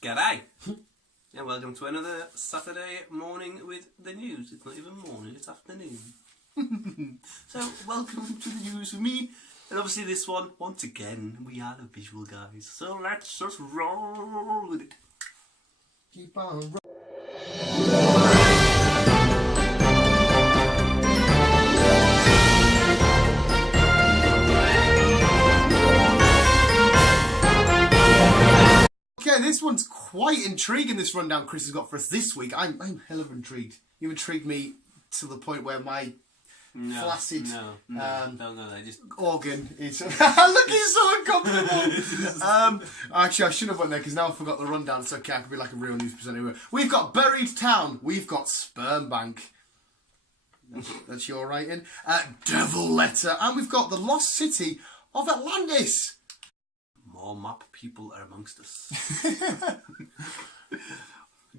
G'day, and welcome to another Saturday morning with the news. It's not even morning, it's afternoon. So, welcome to the news with me, and obviously this one, once again, we are the visual guys. So let's just roll with it. Keep on rolling. Okay, this one's quite intriguing, this rundown Chris has got for us this week. I'm hell of intrigued. You intrigued me to the point where my flaccid organ is... Look, he's so uncomfortable! Actually, I shouldn't have went there because now I forgot the rundown. It's okay, I could be like a real news presenter. We've got Buried Town. We've got Sperm Bank. That's your writing. Devil Letter. And we've got the Lost City of Atlantis. More map people are amongst us.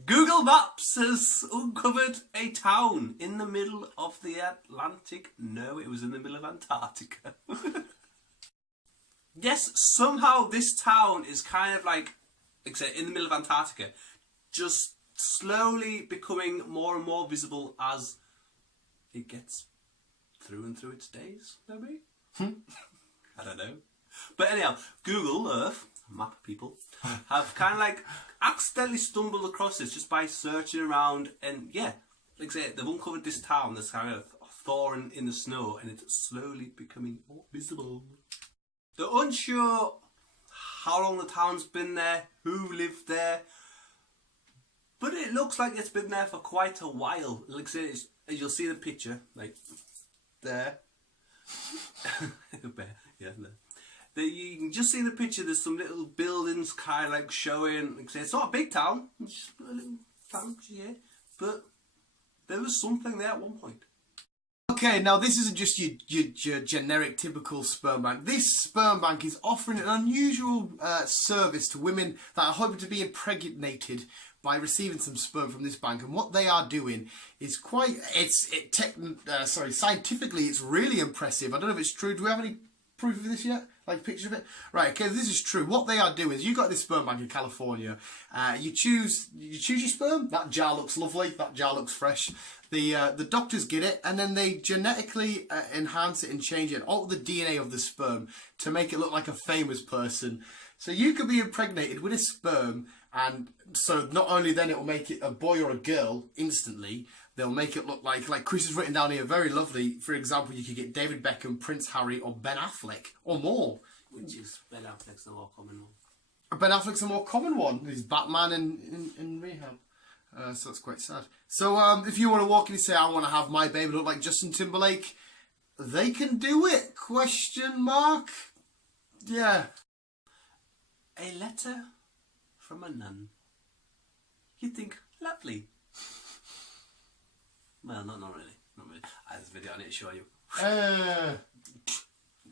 Google Maps has uncovered a town in the middle of the Atlantic. No, it was in the middle of Antarctica. Yes, somehow this town is kind of like I said, in the middle of Antarctica, just slowly becoming more and more visible as it gets through and through its days, maybe? I don't know. But anyhow, Google Earth, map people, have kind of like accidentally stumbled across this just by searching around, and yeah, like I say, they've uncovered this town that's kind of thawing in the snow, and it's slowly becoming more visible. They're unsure how long the town's been there, who lived there, but it looks like it's been there for quite a while. Like I say, you'll see the picture, like there. Yeah, there. You can just see the picture, there's some little buildings kind of like showing, like I say, it's not a big town, it's just a little town, yeah, but there was something there at one point. Okay, now this isn't just your generic typical sperm bank. This sperm bank is offering an unusual service to women that are hoping to be impregnated by receiving some sperm from this bank, and what they are doing is quite, scientifically it's really impressive. I don't know if it's true. Do we have any proof of this yet? Like a picture of it? Right, okay, this is true. What they are doing is, you've got this sperm bank in California. You choose your sperm. That jar looks lovely. That jar looks fresh. The doctors get it, and then they genetically enhance it and change it, alter the DNA of the sperm to make it look like a famous person. So you could be impregnated with a sperm, and so not only then it will make it a boy or a girl instantly, they'll make it look like Chris has written down here, very lovely. For example, you could get David Beckham, Prince Harry, or Ben Affleck, or more. Which is Ben Affleck's the more common one. Ben Affleck's a more common one. He's Batman in rehab. So that's quite sad. So if you want to walk in and say, I want to have my baby look like Justin Timberlake, they can do it? Question mark? Yeah. A letter from a nun. You'd think, lovely. Well, not really. Not really. I have a video on it to show you.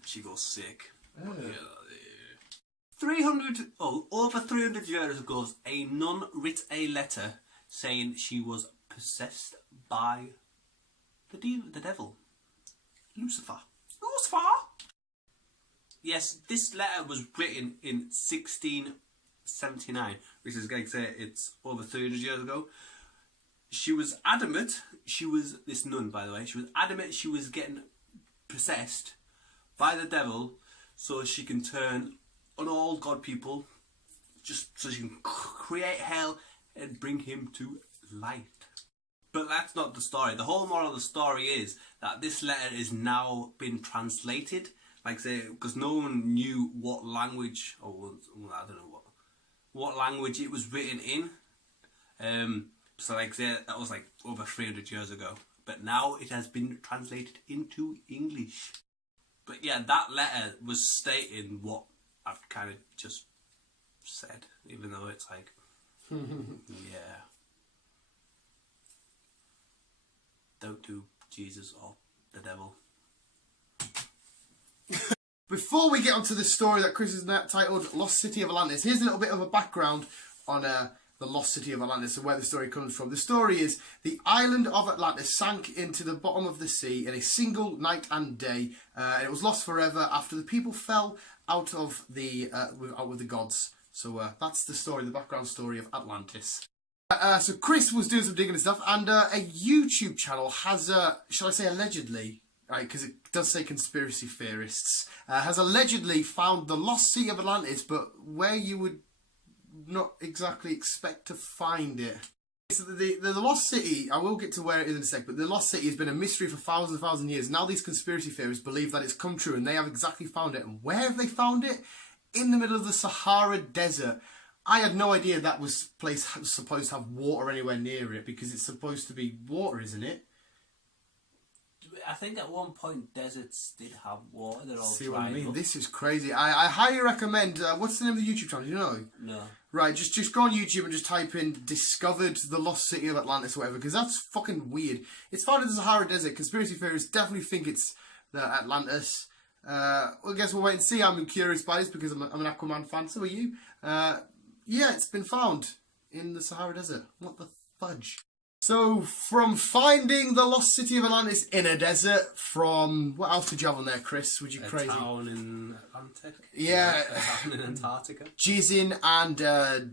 She goes sick. Over 300 years ago, a nun wrote a letter saying she was possessed by the devil. Lucifer. Yes, this letter was written in 1679, which is going to say it's over 300 years ago. She was adamant, this nun by the way, she was adamant she was getting possessed by the devil so she can turn on all God people, just so she can create hell and bring him to light. But that's not the story. The whole moral of the story is that this letter is now been translated, like say, because no one knew what language, or I don't know what language it was written in. So like say, that was like over 300 years ago. But now it has been translated into English. But yeah, that letter was stating what I've kind of just said, even though it's like, yeah. Don't do Jesus or the devil. Before we get onto the story that Chris has titled Lost City of Atlantis, here's a little bit of a background on the Lost City of Atlantis and where the story comes from. The story is the island of Atlantis sank into the bottom of the sea in a single night and day. It was lost forever after the people fell out of the with the gods. So that's the story, the background story of Atlantis. So Chris was doing some digging and stuff, and a YouTube channel has, shall I say allegedly, right, because it does say conspiracy theorists, has allegedly found the lost city of Atlantis, but where you would not exactly expect to find it. So the lost city, I will get to where it is in a sec, but the lost city has been a mystery for thousands and thousands of years. Now these conspiracy theorists believe that it's come true, and they have exactly found it. And where have they found it? In the middle of the Sahara Desert. I had no idea that place was supposed to have water anywhere near it, because it's supposed to be water, isn't it? I think at one point deserts did have water. They're all See what I mean? up. This is crazy. I highly recommend. What's the name of the YouTube channel? Do you know? No. Right, just go on YouTube and just type in "discovered the lost city of Atlantis" or whatever, because that's fucking weird. It's found in the Sahara Desert. Conspiracy theorists definitely think it's the Atlantis. Well, I guess we'll wait and see. I'm curious by this because I'm an Aquaman fan. So are you? Yeah, it's been found in the Sahara Desert. What the fudge? So, from finding the lost city of Atlantis in a desert, from... What else did you have on there, Chris? Would you crazy? A town in Atlantis. Yeah. A town in Antarctica. Jizzing and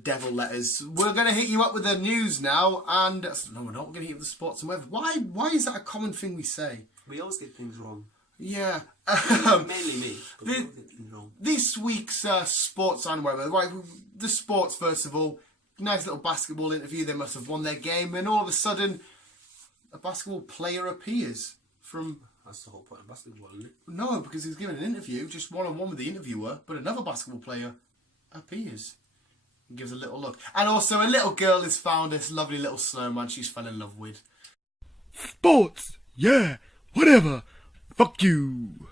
devil letters. We're going to hit you up with the news now, and... No, we're not. We're going to hit you with the sports and weather. Why is that a common thing we say? We always get things wrong. Yeah. Mainly me. But we always get things wrong. This week's sports and weather. Right, the sports, first of all. Nice little basketball interview. They must have won their game, and all of a sudden, a basketball player appears from. That's the whole point of basketball, isn't it? No, because he's given an interview, just one-on-one with the interviewer, but another basketball player appears and gives a little look. And also, a little girl has found this lovely little snowman she's fell in love with. Sports, yeah, whatever. Fuck you.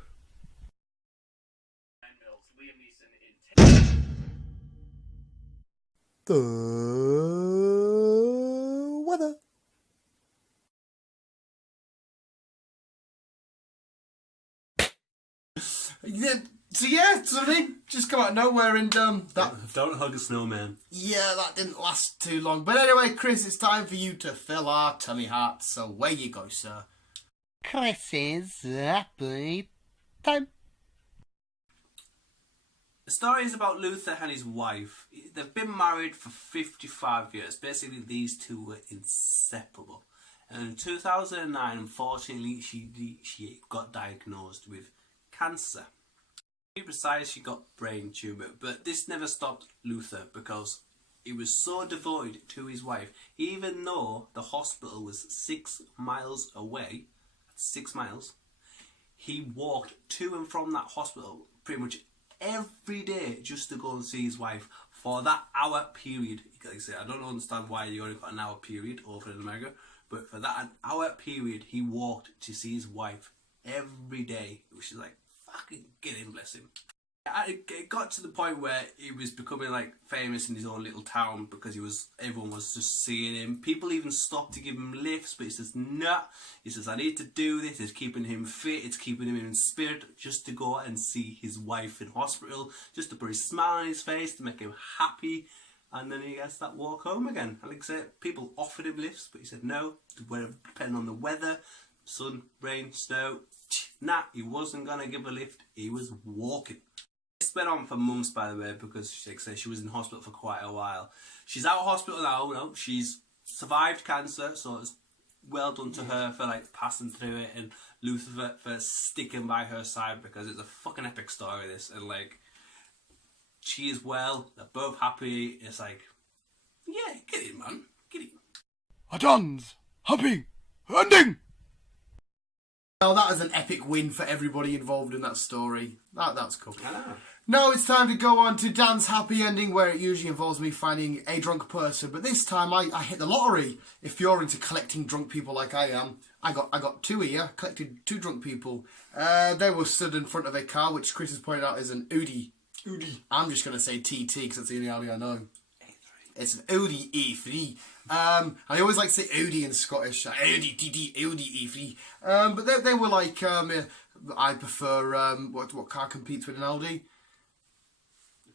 The weather. Yeah, so they just come out of nowhere, and that. Don't hug a snowman. Yeah, that didn't last too long. But anyway, Chris, it's time for you to fill our tummy hearts. So where you go, sir? Chris's happy time. The story is about Luther and his wife. They've been married for 55 years. Basically, these two were inseparable. And in 2009, unfortunately, she got diagnosed with cancer. To be precise, she got brain tumour. But this never stopped Luther, because he was so devoted to his wife. Even though the hospital was 6 miles away, 6 miles, he walked to and from that hospital pretty much every day just to go and see his wife for that hour period. Like I say, I don't understand why you only got an hour period over in America, but for that an hour period, he walked to see his wife every day, which is like, fucking get him, bless him. It got to the point where he was becoming like famous in his own little town because everyone was just seeing him. People even stopped to give him lifts, but he says, nah. He says, I need to do this. It's keeping him fit. It's keeping him in spirit just to go and see his wife in hospital, just to put a smile on his face, to make him happy. And then he gets that walk home again. And like I said, people offered him lifts, but he said no, depending on the weather, sun, rain, snow. Nah, he wasn't going to give a lift. He was walking. This went on for months, by the way, because like I said, she was in hospital for quite a while. She's out of hospital now. No, she's survived cancer, so it's well done to her for like passing through it, and Luther for sticking by her side, because it's a fucking epic story, this. And like, she is well. They're both happy. It's like, yeah, get in, man, get in. A dance, happy, ending. Well, that is an epic win for everybody involved in that story. That's cool. I know. Now it's time to go on to Dan's happy ending, where it usually involves me finding a drunk person. But this time I hit the lottery. If you're into collecting drunk people like I am, I got 2 here. Collected 2 drunk people. They were stood in front of a car, which Chris has pointed out is an Audi. I'm just going to say TT because that's the only Audi I know. It's an Audi A3. I always like to say Audi in Scottish. Audi TT, Audi A3. But they were like, I prefer, what car competes with an Audi?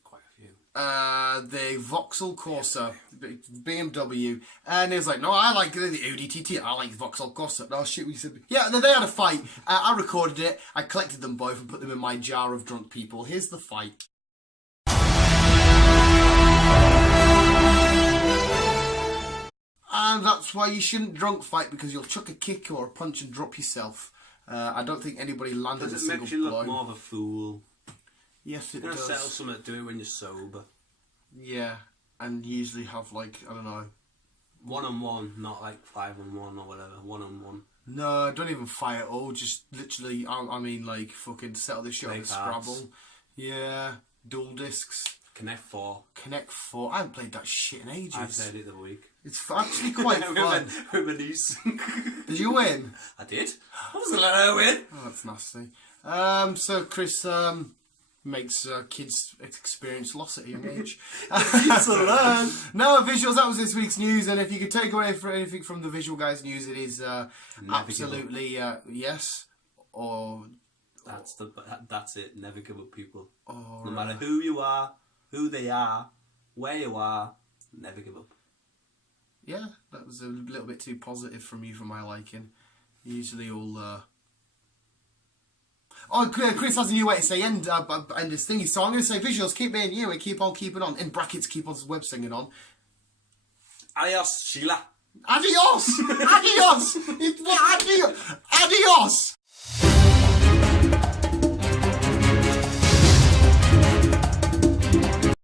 Quite a few. The Vauxhall Corsa, BMW. And he was like, no, I like the Audi TT. I like the Vauxhall Corsa. No, shit, we said, yeah, they had a fight. I recorded it. I collected them both and put them in my jar of drunk people. Here's the fight. that's why you shouldn't drunk fight, because you'll chuck a kick or a punch and drop yourself. I don't think anybody landed a Because it single makes you look blow. more of a fool. Yes, it You're going to settle does. something to do it when you're sober. Yeah, and usually have like, I don't know. 1-on-1, not like 5-on-1 or whatever. 1-on-1. No, don't even fight at all. Just literally, I mean, like, fucking settle this shit on Play cards. Scrabble. Yeah, dual discs. Connect 4. Connect 4. I haven't played that shit in ages. I played it the other week. It's actually quite fun. With my niece. Did you win? I did. I wasn't letting her win. Oh, that's nasty. So Chris makes kids experience loss at a young age. No visuals. That was this week's news, and if you could take away anything from the Visual Guys news, it is absolutely yes. Or That's it. Never give up, people. or No matter who you are, who they are, where you are, never give up. yeah, that was a little bit too positive from you for my liking. Usually all. Oh, Chris has a new way to say end this thingy, so I'm going to say visuals, keep being you and keep on keeping on. In brackets, keep on web singing on. Adios, Sheila. Adios! Adios! Adios!